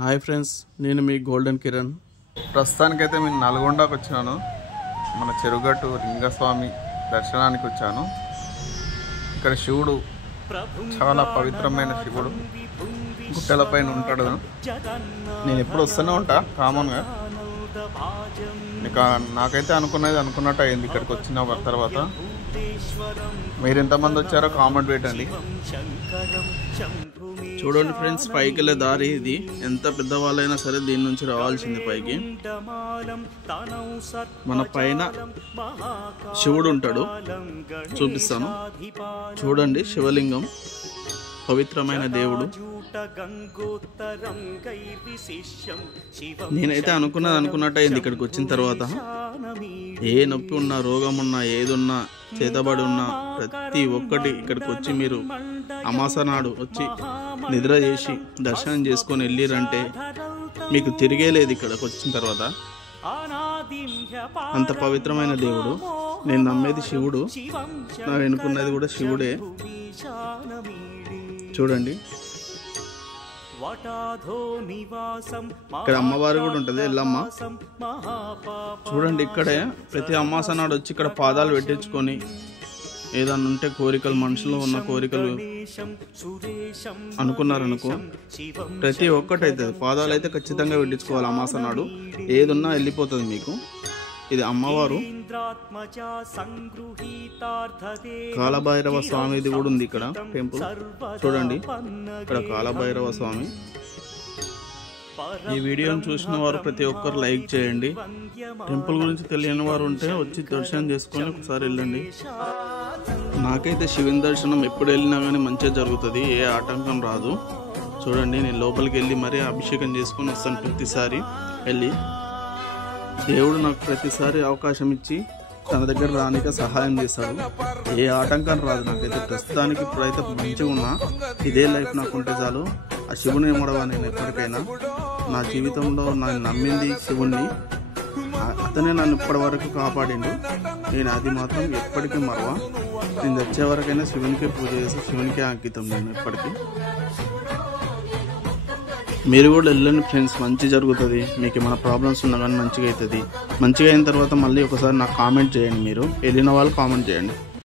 Hi friends, నేను మీ golden Kiran. ప్రస్తుతానికైతే నేను నల్గొండకు వచ్చాను. మన చెరుగట్టు లింగస్వామి దర్శనానికి వచ్చాను. ఇక్కడ శివుడు చాలా పవిత్రమైన శివుడు గుట్టలపైన ఉంటాడు. నేను ఎప్పుడు వస్తూనే ఉంటా కామన్గా. నాకైతే అనుకున్నట్టు అయింది ఇక్కడికి వచ్చిన తర్వాత. మీరు ఎంతమంది వచ్చారో కామెంట్ పెట్టండి. చూడండి ఫ్రెండ్స్, పైకి వెళ్ళే దారి ఇది. ఎంత పెద్దవాళ్ళైనా సరే దీని నుంచి రావాల్సింది పైకి. మన పైన శివుడు ఉంటాడు, చూపిస్తాను చూడండి. శివలింగం, పవిత్రమైన దేవుడు. నేనైతే అనుకున్నట్టు అయింది ఇక్కడికి వచ్చిన తర్వాత. ఏ నొప్పి ఉన్నా, రోగం ఉన్నా, ఏదున్నా, చేతబడి ఉన్నా ప్రతి ఒక్కటి ఇక్కడికి వచ్చి మీరు అమాస నాడు వచ్చి నిద్ర చేసి దర్శనం చేసుకొని వెళ్ళిరంటే మీకు తిరిగేలేదు ఇక్కడికి వచ్చిన తర్వాత. అంత పవిత్రమైన దేవుడు. నేను నమ్మేది శివుడు, నా వెనుకున్నది కూడా శివుడే. చూడండి, ఇక్కడ అమ్మవారు కూడా ఉంటుంది, ఎల్లమ్మ. చూడండి, ఇక్కడే ప్రతి అమాస నాడు వచ్చి ఇక్కడ పాదాలు పెట్టించుకొని ఏదన్నా ఉంటే కోరికలు, మనసులో ఉన్న కోరికలు అనుకున్నారనుకో ప్రతి ఒక్కటి అవుతుంది. పాదాలు అయితే ఖచ్చితంగా పెట్టించుకోవాలి అమాస నాడు. ఏదున్నా వెళ్ళిపోతుంది మీకు. ఇది అమ్మవారు. కాలభైరవ స్వామిది కూడా ఉంది ఇక్కడ టెంపుల్. చూడండి, ఇక్కడ కాలభైరవ స్వామి. ఈ వీడియోని చూసిన వారు ప్రతి ఒక్కరు లైక్ చేయండి. టెంపుల్ గురించి తెలియని వారు ఉంటే వచ్చి దర్శనం చేసుకొని ఒకసారి వెళ్ళండి. నాకైతే శివుని దర్శనం ఎప్పుడు వెళ్ళినా కానీ మంచిగా జరుగుతుంది, ఏ ఆటంకం రాదు. చూడండి, నేను లోపలికి వెళ్ళి మరీ అభిషేకం చేసుకొని వస్తాను ప్రతిసారి వెళ్ళి. దేవుడు నాకు ప్రతిసారి అవకాశం ఇచ్చి తన దగ్గర రానిక సహాయం చేస్తాడు. ఏ ఆటంకం రాదు నాకైతే. ప్రస్తుతానికి ఇప్పుడైతే మంచిగా ఉన్నా. ఇదే లైఫ్ నాకు ఉంటే చాలు. ఆ శివుని మడవ నేను ఎప్పటికైనా. నా జీవితంలో నేను నమ్మింది శివుణ్ణి. అతనే నన్ను ఇప్పటి వరకు కాపాడిండు. నేను అది మాత్రం ఎప్పటికీ మరవా. నేను వచ్చే వరకైనా శివునికే పూజ చేసి శివునికే అంకితం నేను ఎప్పటికీ. మీరు కూడా వెళ్ళండి ఫ్రెండ్స్, మంచి జరుగుతుంది. మీకు ఏమైనా ప్రాబ్లమ్స్ ఉన్నా కానీ మంచిగా అవుతుంది. మంచిగా అయిన తర్వాత మళ్ళీ ఒకసారి నాకు కామెంట్ చేయండి. మీరు వెళ్ళిన వాళ్ళు కామెంట్ చేయండి.